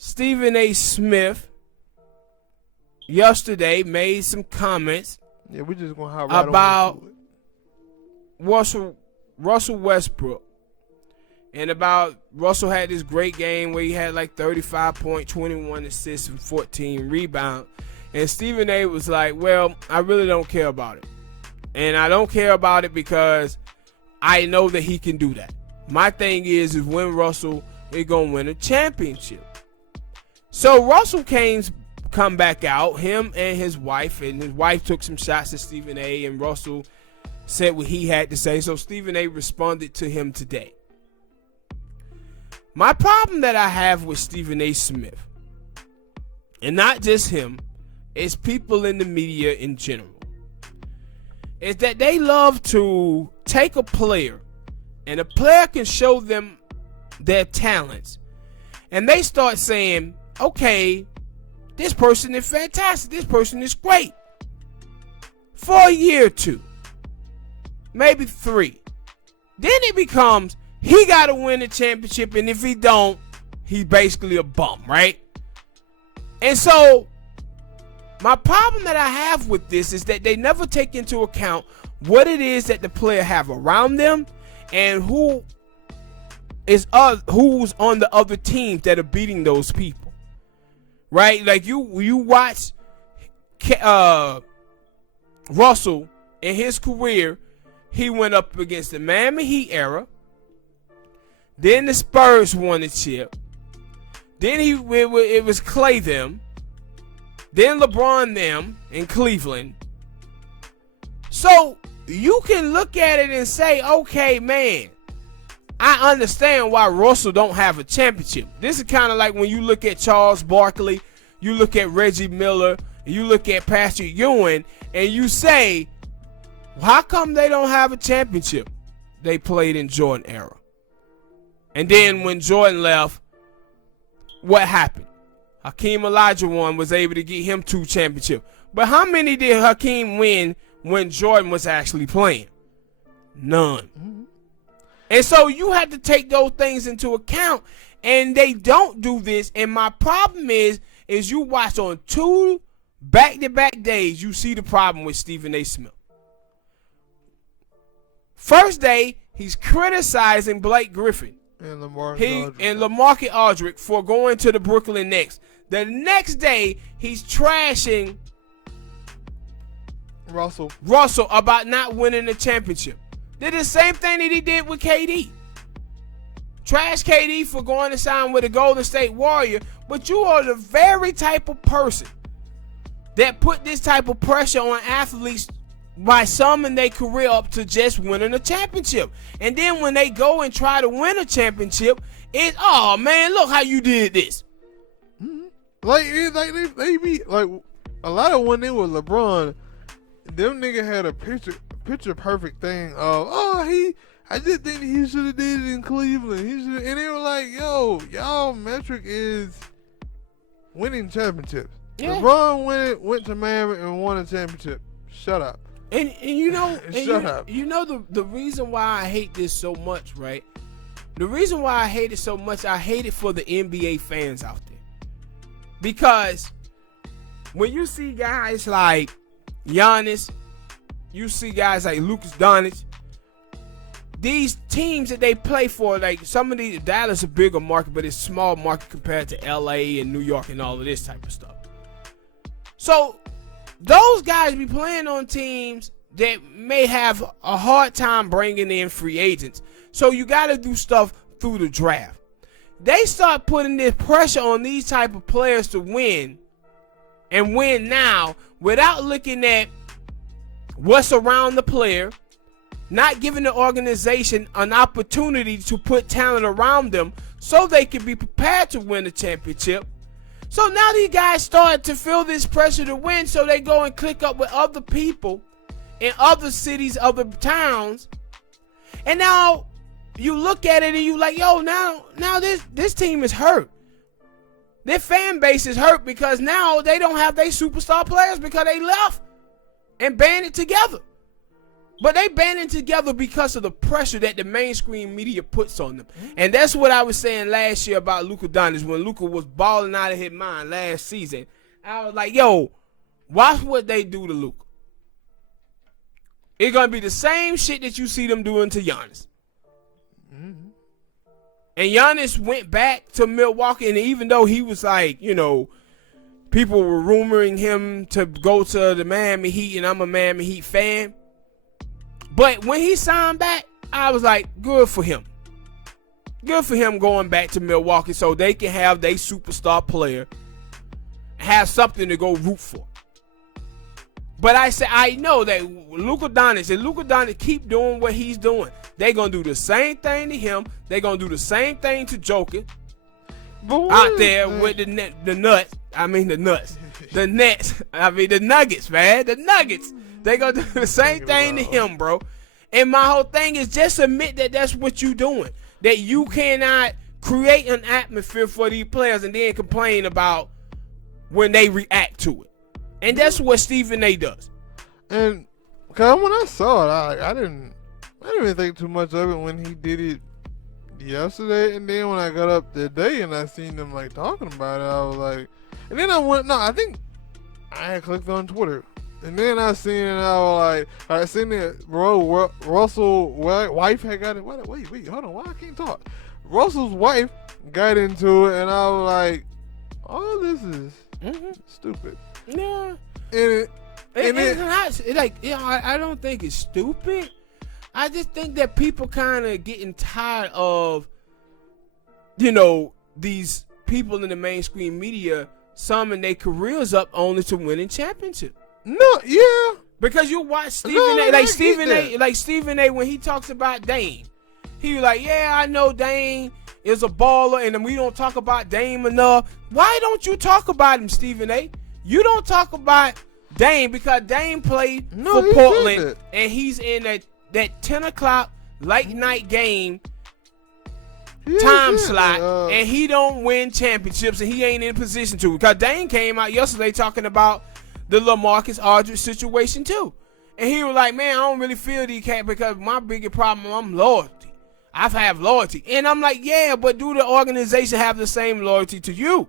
Stephen A. Smith yesterday made some comments we just gonna hop right about Russell Westbrook. And about Russell had this great game where he had like 35 points, 21 assists, and 14 rebounds. And Stephen A. was like, well, I really don't care about it. And I don't care about it because I know that he can do that. My thing is when Russell is going to win a championship. So Russell come back out, him and his wife took some shots at Stephen A. and Russell said what he had to say. So Stephen A. responded to him today. My problem that I have with Stephen A. Smith, and not just him, is people in the media in general, is that they love to take a player, and a player can show them their talents, and they start saying, okay, this person is fantastic, this person is great, for a year or two, maybe 3. Then it becomes, he got to win the championship, and if he don't, he's basically a bum, right? And so, my problem that I have with this is that they never take into account what it is that the player have around them and who's on the other teams that are beating those people, right? Like you watch Russell in his career, he went up against the Miami Heat era. Then the Spurs won the chip. Then it was Clay them. Then LeBron them in Cleveland. So you can look at it and say, okay, man, I understand why Russell don't have a championship. This is kind of like when you look at Charles Barkley, you look at Reggie Miller, and you look at Patrick Ewing, and you say, how come they don't have a championship? They played in Jordan era. And then when Jordan left, what happened? Hakeem Olajuwon was able to get him 2 championships. But how many did Hakeem win when Jordan was actually playing? None. Mm-hmm. And so you have to take those things into account. And they don't do this. And my problem is you watch on 2 back-to-back days, you see the problem with Stephen A. Smith. First day, he's criticizing Blake Griffin. And LaMarcus Aldridge for going to the Brooklyn Nets. The next day, he's trashing Russell about not winning the championship. Did the same thing that he did with KD. Trash KD for going to sign with a Golden State Warrior, but you are the very type of person that put this type of pressure on athletes by summing their career up to just winning a championship. And then when they go and try to win a championship, it's, oh man, look how you did this. Mm-hmm. They be like a lot of when they were LeBron, them nigga had a picture perfect thing of, I just think he should have did it in Cleveland. And they were like, yo, y'all metric is winning championships. Yeah. LeBron went to Miami and won a championship. Shut up. And you know, shut up. You know the reason why I hate this so much, right? The reason why I hate it so much, I hate it for the NBA fans out there. Because when you see guys like Giannis, you see guys like Lukas Doncic, these teams that they play for, like some of these, Dallas is a bigger market, but it's a small market compared to LA and New York and all of this type of stuff. So those guys be playing on teams that may have a hard time bringing in free agents. So you got to do stuff through the draft. They start putting this pressure on these type of players to win and win now without looking at what's around the player, not giving the organization an opportunity to put talent around them so they can be prepared to win the championship. So now these guys start to feel this pressure to win, so they go and click up with other people in other cities, other towns. And now you look at it and you like, yo, now this team is hurt. Their fan base is hurt because now they don't have their superstar players because they left and banded together. But they banding together because of the pressure that the mainstream media puts on them. And that's what I was saying last year about Luka Doncic when Luka was balling out of his mind last season. I was like, yo, watch what they do to Luka. It's going to be the same shit that you see them doing to Giannis. Mm-hmm. And Giannis went back to Milwaukee, and even though he was like, you know, people were rumoring him to go to the Miami Heat, and I'm a Miami Heat fan. But when he signed back, I was like, good for him. Good for him going back to Milwaukee so they can have their superstar player have something to go root for. But I said, I know that Luka Doncic keep doing what he's doing. They're going to do the same thing to him. They're going to do the same thing to Joker out there with the nuts. The Nets. The Nuggets, man. The Nuggets. They gonna do the same thing to him, bro. And my whole thing is just admit that that's what you doing. That you cannot create an atmosphere for these players and then complain about when they react to it. And that's what Stephen A does. And cause when I saw it, I didn't really think too much of it when he did it yesterday. And then when I got up today and I seen them like talking about it, I was like, and then I think I had clicked on Twitter. And then I seen it, and I was like, I seen it, bro, Russell's wife had got it. Wait, hold on, why I can't talk? Russell's wife got into it, and I was like, oh, this is stupid. Yeah. I don't think it's stupid. I just think that people kind of getting tired of, you know, these people in the mainstream media summing their careers up only to winning championships. No, yeah. Because you watch Stephen A. Stephen A. when he talks about Dame, he was like, yeah, I know Dame is a baller, and we don't talk about Dame enough. Why don't you talk about him, Stephen A.? You don't talk about Dame because Dame played for Portland, and he's in that 10 o'clock late night game time slot, and he don't win championships, and he ain't in position to. Because Dame came out yesterday talking about the LaMarcus Aldridge situation too. And he was like, man, I don't really feel these cats because my biggest problem, I'm loyalty. I have loyalty. And I'm like, yeah, but do the organization have the same loyalty to you?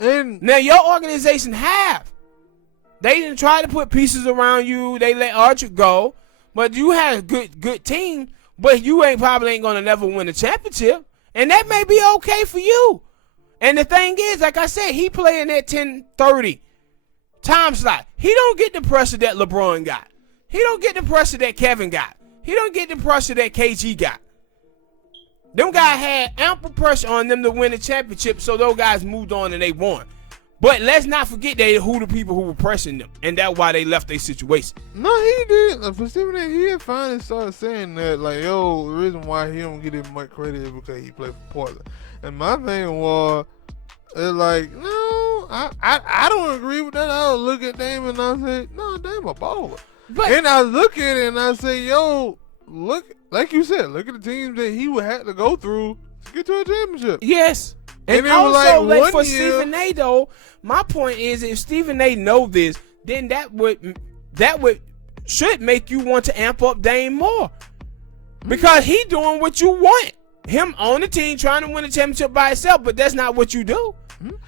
And now your organization have. They didn't try to put pieces around you. They let Archer go. But you had a good team, but you probably ain't going to never win a championship. And that may be okay for you. And the thing is, like I said, he playing at 10:30. Time slot. He don't get the pressure that LeBron got. He don't get the pressure that Kevin got. He don't get the pressure that KG got. Them guys had ample pressure on them to win the championship, so those guys moved on and they won. But let's not forget who the people who were pressing them, and that's why they left their situation. No, he did. For Stephen A, he had finally started saying that, like, yo, the reason why he don't get as much credit is because he played for Portland. And my thing was, it's like, no, I don't agree with that. I would look at Dame and I say, no, Dame a baller. But, and I look at it and I say, yo, look, like you said, look at the teams that he would have to go through to get to a championship. Yes. And also, like for Stephen A, though, my point is, if Stephen A know this, then that should make you want to amp up Dame more, because he doing what you want. Him on the team trying to win a championship by himself, but that's not what you do.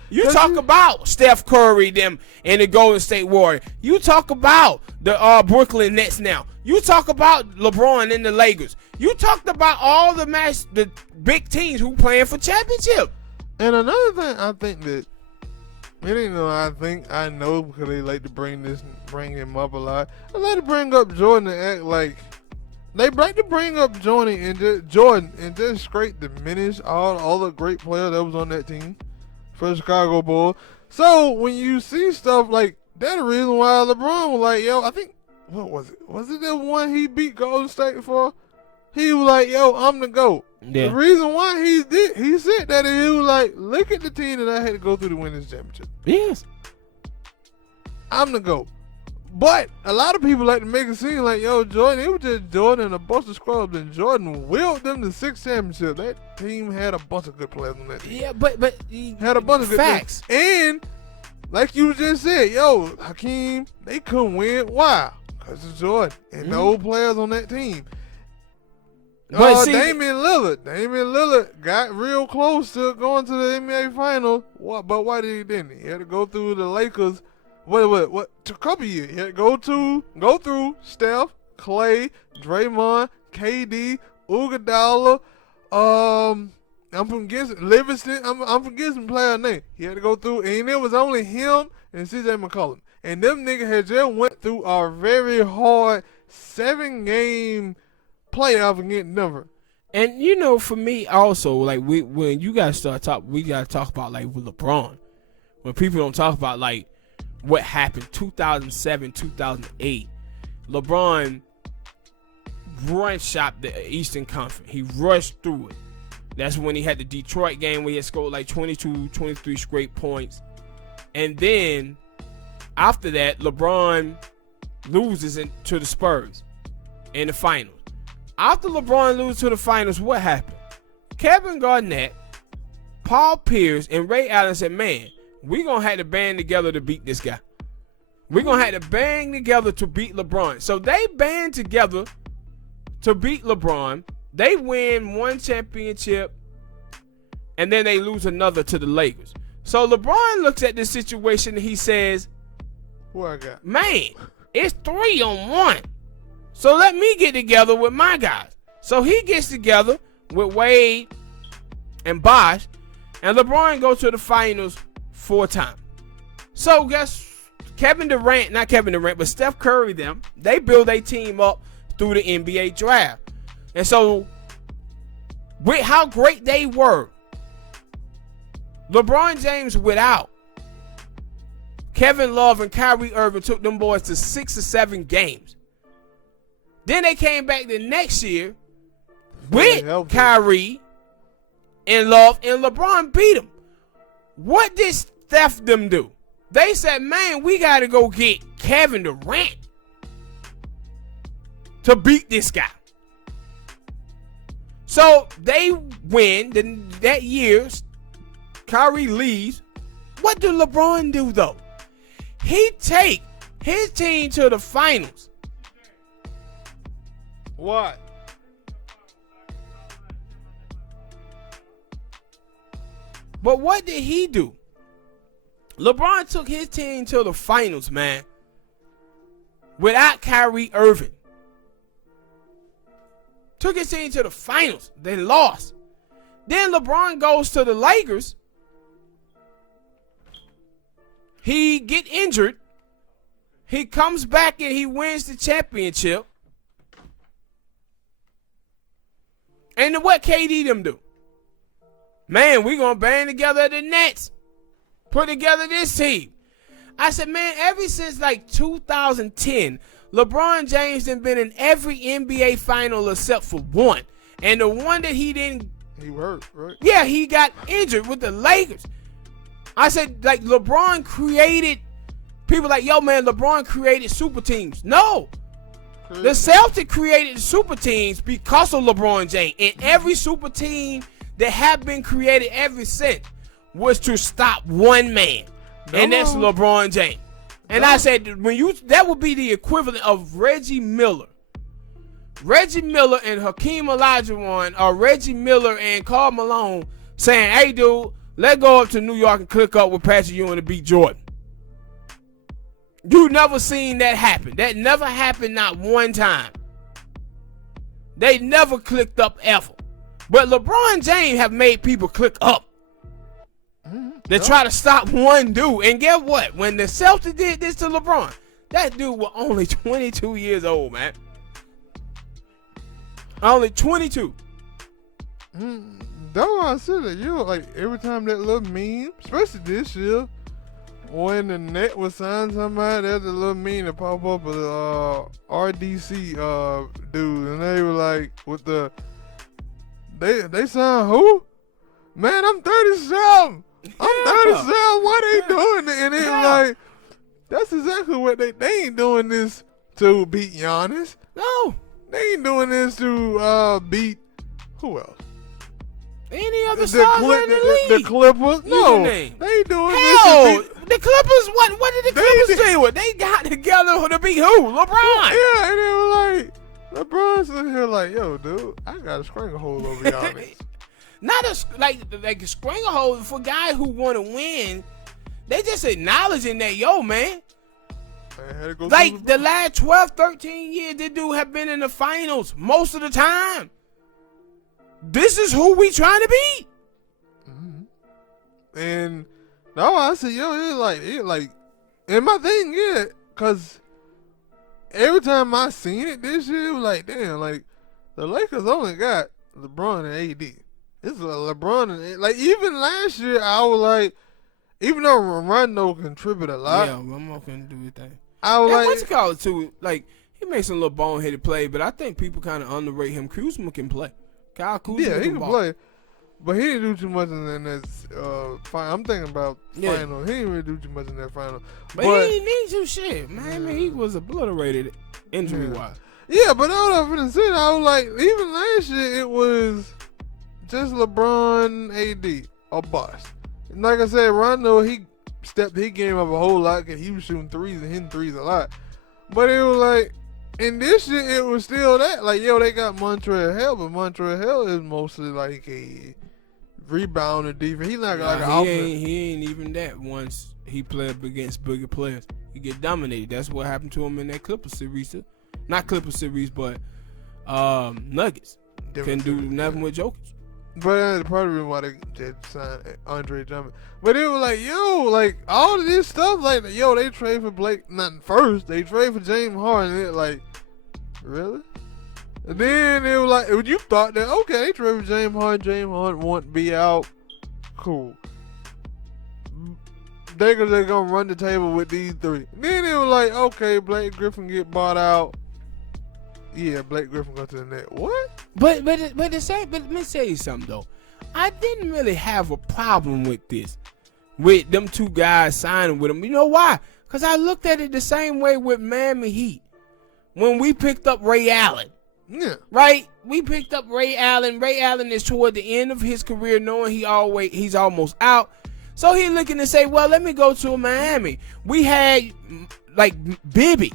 You talk about Steph Curry, them, and the Golden State Warriors. You talk about the Brooklyn Nets now. You talk about LeBron and the Lakers. You talked about all the big teams who playing for championship. And another thing, I think that, I know because they like to bring him up a lot. They like to bring up Jordan and act like they like to bring up Jordan and just straight diminish all the great players that was on that team for the Chicago Bulls. So when you see stuff like that, the reason why LeBron was like, yo, I think, what was it? Was it the one he beat Golden State for? He was like, yo, I'm the GOAT. Yeah. The reason why he said that, and he was like, look at the team that I had to go through to win this championship. Yes. I'm the GOAT. But a lot of people like to make it seem like, yo, Jordan, it was just Jordan and a bunch of scrubs, and Jordan willed them to 6 championships. That team had a bunch of good players on that team. Yeah, but had a bunch of good facts. And like you just said, yo, Hakeem, they couldn't win. Why? Because it's Jordan and the old players on that team. But Damian Lillard got real close to going to the NBA Finals. But why didn't he? He had to go through the Lakers. What? A couple years. He had to go through Steph, Clay, Draymond, KD, Iguodala. I'm forgetting Livingston. I'm forgetting some player name. He had to go through, and it was only him and CJ McCollum. And them niggas had just went through a very hard 7-game playoff against Denver. And you know, for me also, like when you guys start we gotta talk about like with LeBron. When people don't talk about like what happened 2007, 2008, LeBron shot the Eastern Conference. He rushed through it. That's when he had the Detroit game where he had scored like 22, 23 straight points. And then after that, LeBron loses to the Spurs in the finals. After LeBron loses to the finals, what happened? Kevin Garnett, Paul Pierce, and Ray Allen said, man, we're going to have to band together to beat this guy. We're going to have to band together to beat LeBron. So they band together to beat LeBron. They win one championship, and then they lose another to the Lakers. So LeBron looks at this situation and he says, what I got? Man, it's 3-on-1. So let me get together with my guys. So he gets together with Wade and Bosh, and LeBron goes to the finals 4 times. So guess not Kevin Durant, but Steph Curry they build a team up through the NBA draft. And so with how great they were, LeBron James without Kevin Love and Kyrie Irving took them boys to 6 or 7 games. Then they came back the next year with Kyrie and Love, and LeBron beat them. What did Steph them do? They said, man, we got to go get Kevin Durant to beat this guy. So they win. Then that year, Kyrie leaves. What do LeBron do, though? He take his team to the finals. What? But what did he do? LeBron took his team to the finals, man, without Kyrie Irving. Took his team to the finals. They lost. Then LeBron goes to the Lakers. He get injured. He comes back and he wins the championship. And what KD them do? Man, we going to band together at the Nets. Put together this team. I said, man, ever since like 2010, LeBron James done been in every NBA final except for one. And the one that he didn't. He hurt, right? Yeah, he got injured with the Lakers. I said, like, LeBron created. People like, yo, man, LeBron created super teams. No. The Celtics created the super teams because of LeBron James. And every super team that have been created ever since was to stop one man. And that's LeBron James. And I said, that would be the equivalent of Reggie Miller. Reggie Miller and Hakeem Olajuwon, or Reggie Miller and Karl Malone saying, hey, dude, let's go up to New York and click up with Patrick Ewing to beat Jordan. You never seen that happen. That never happened, not one time. They never clicked up ever. But LeBron James have made people click up. They try to stop one dude. And guess what? When the Celtics did this to LeBron, that dude was only 22 years old, man. Only 22. That's why I said that. You know, like every time that little meme, especially this year, when the net was signed somebody, there's a little meme that pop up with RDC dude, and they were like, with the they signed who? Man, I'm 37. I'm 37. What they doing? And it's like, that's exactly what they ain't doing this to beat Giannis. No. They ain't doing this to beat who else? Any other stars in the league? The Clippers? No. They ain't doing this to beat The Clippers, what did the Clippers do? They got together to beat who? LeBron. Yeah, and they were like, LeBron's sitting here like, yo, dude, I got a stranglehold over y'all. Not like a stranglehold for guys who want to win. They just acknowledging that, yo, man. Like the last 12, 13 years, this dude have been in the finals most of the time. This is who we trying to beat. Mm-hmm. And no, I said, yo, it like, and my thing, yeah, because every time I seen it this year, it was like, damn, like the Lakers only got LeBron and AD. It's LeBron and like even last year, I was like, even though Rondo contributed a lot, yeah, Rondo can do his thing. I was and like, what's it called too? Like he makes some little boneheaded play, but I think people kind of underrate him. Kuzma can play. Kyle Kuzma, yeah, he can ball. play, but he didn't do too much in that. I'm thinking about final. He didn't really do too much in that final. But he didn't need to shit, man. I mean, he was obliterated injury wise. Yeah, but all I was saying, I was like, even last year it was just LeBron, AD, or bust. And like I said, Rondo, he stepped his game up a whole lot because he was shooting threes and hitting threes a lot. But it was like, in this year, it was still that. Like, yo, they got Montrezl Harrell, but Montrezl Harrell is mostly like a rebounder defense. He's not like an offense. He ain't even that once he played up against bigger players. He get dominated. That's what happened to him in that Clippers series. Not Clippers series, but Nuggets. Couldn't do nothing with Jokic. But part of the reason why they did sign Andre Drummond. But it was like, yo, like all of this stuff, like, yo, they trade for Blake, not first, they trade for James Harden. And it like, really? And then it was like, you thought that, okay, they trade for James Harden won't be out. Cool. They're gonna run the table with these three. Then it was like, okay, Blake Griffin get bought out. Yeah, Blake Griffin go to the net. What? But let me tell you something though. I didn't really have a problem with this, with them two guys signing with him. You know why? Because I looked at it the same way with Miami Heat when we picked up Ray Allen. Yeah. Right? We picked up Ray Allen. Ray Allen is toward the end of his career, knowing he's almost out. So he's looking to say, well, let me go to Miami. We had like Bibby.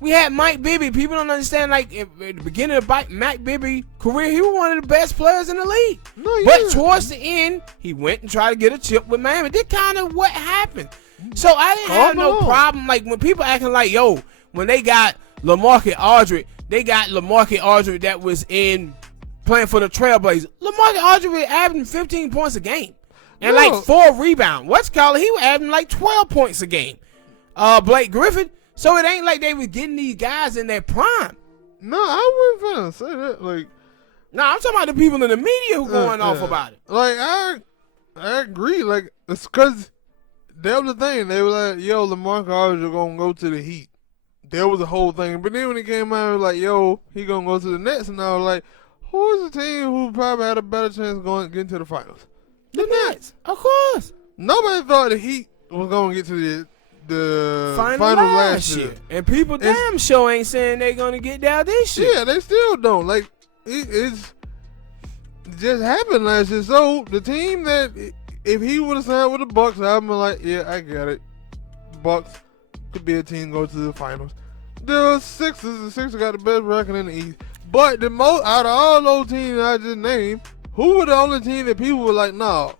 We had Mike Bibby. People don't understand, like, at the beginning of Mike Bibby's career, he was one of the best players in the league. But towards the end, he went and tried to get a chip with Miami. That's kind of what happened. So I didn't have no problem. Like, when people acting like, yo, when they got LaMarcus Aldridge, that was in playing for the Trailblazers. LaMarcus Aldridge was averaging 15 points a game and like 4 rebounds. He was averaging like 12 points a game. Blake Griffin. So it ain't like they was getting these guys in their prime. No, I wasn't finna say that. Like, no, I'm talking about the people in the media who going off about it. Like, I agree. Like, it's because that was the thing. They were like, yo, LaMarcus Aldridge gonna go to the Heat. That was the whole thing. But then when it came out, it was like, yo, he gonna go to the Nets. And I was like, who is the team who probably had a better chance of getting to the finals? The Nets, of course. Nobody thought the Heat was gonna get to the final last year. And people damn sure ain't saying they gonna get down this year. Yeah, they still don't. Like, it just happened last year. So the team that, if he would have signed with the Bucks, I'd been like, yeah, I get it. Bucks could be a team go to the finals. The Sixers got the best record in the East. But the most out of all those teams I just named, who were the only team that people were like, nah,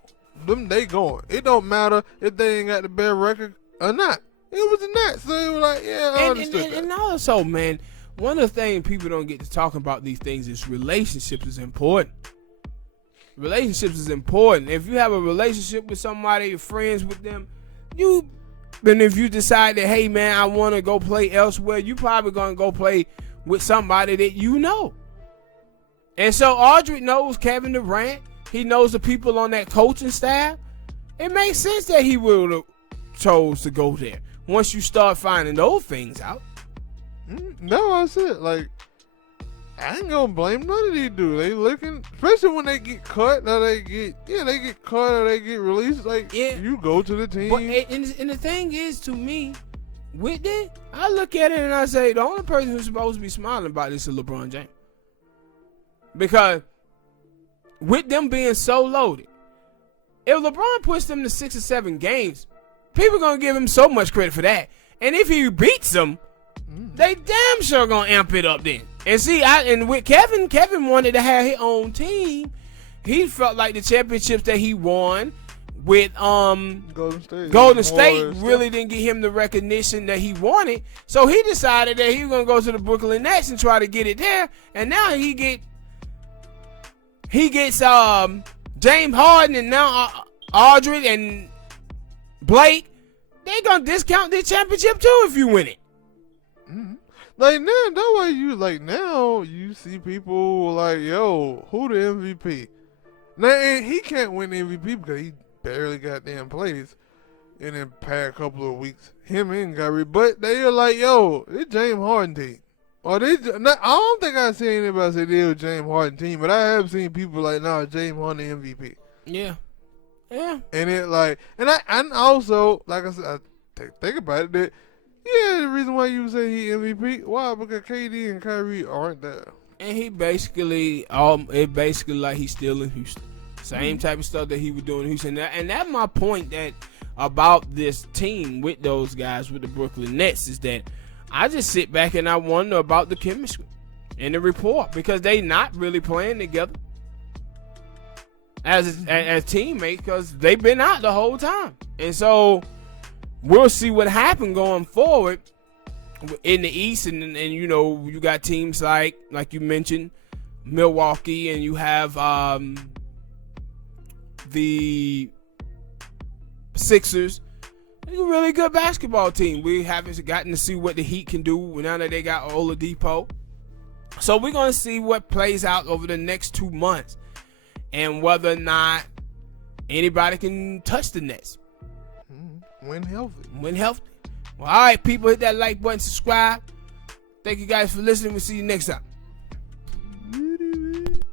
them they going. It don't matter if they ain't got the best record or not. It was the Nets. So it was like, yeah, I understood that. And also, man, one of the things people don't get to talking about these things is relationships is important. Relationships is important. If you have a relationship with somebody, you're friends with them, and if you decide that, hey, man, I want to go play elsewhere, you probably going to go play with somebody that you know. And so Aldridge knows Kevin Durant. He knows the people on that coaching staff. It makes sense that he would have chose to go there once you start finding those things out. No, that's it. Like, I ain't gonna blame none of these dudes. They looking, especially when they get cut, or they get cut or they get released. Like, you go to the team. But, and the thing is, to me, with that, I look at it and I say, the only person who's supposed to be smiling about this is LeBron James. Because with them being so loaded, if LeBron puts them to 6 or 7 games, People gonna give him so much credit for that. And if he beats them, they damn sure gonna amp it up then. And see, and with Kevin wanted to have his own team. He felt like the championships that he won with Golden State really didn't give him the recognition that he wanted. So he decided that he was gonna go to the Brooklyn Nets and try to get it there. And now he gets James Harden and now Aldridge and Blake. They gonna discount this championship too if you win it. Like now, that way now you see people like, yo, who the MVP? Now and he can't win the MVP because he barely goddamn plays in the past couple of weeks. Him and Kyrie, but they are like, yo, it's James Harden team. Or I don't think I seen anybody say they were James Harden team, but I have seen people like, nah, James Harden MVP. Yeah. Yeah. And it like, and also, like I said, I think about it, that, yeah, the reason why you say he MVP, why? Because KD and Kyrie aren't there. And he basically, it basically like he's still in Houston. Same type of stuff that he was doing in Houston. And that's my point that about this team with those guys with the Brooklyn Nets is that I just sit back and I wonder about the chemistry and the rapport because they not really playing together as teammates because they've been out the whole time. And so we'll see what happens going forward in the East. And you know, you got teams like you mentioned, Milwaukee, and you have the Sixers. They're a really good basketball team. We haven't gotten to see what the Heat can do now that they got Oladipo. So we're going to see what plays out over the next 2 months and whether or not anybody can touch the Nets. When healthy. Well, all right, people, hit that like button, subscribe. Thank you guys for listening. We'll see you next time.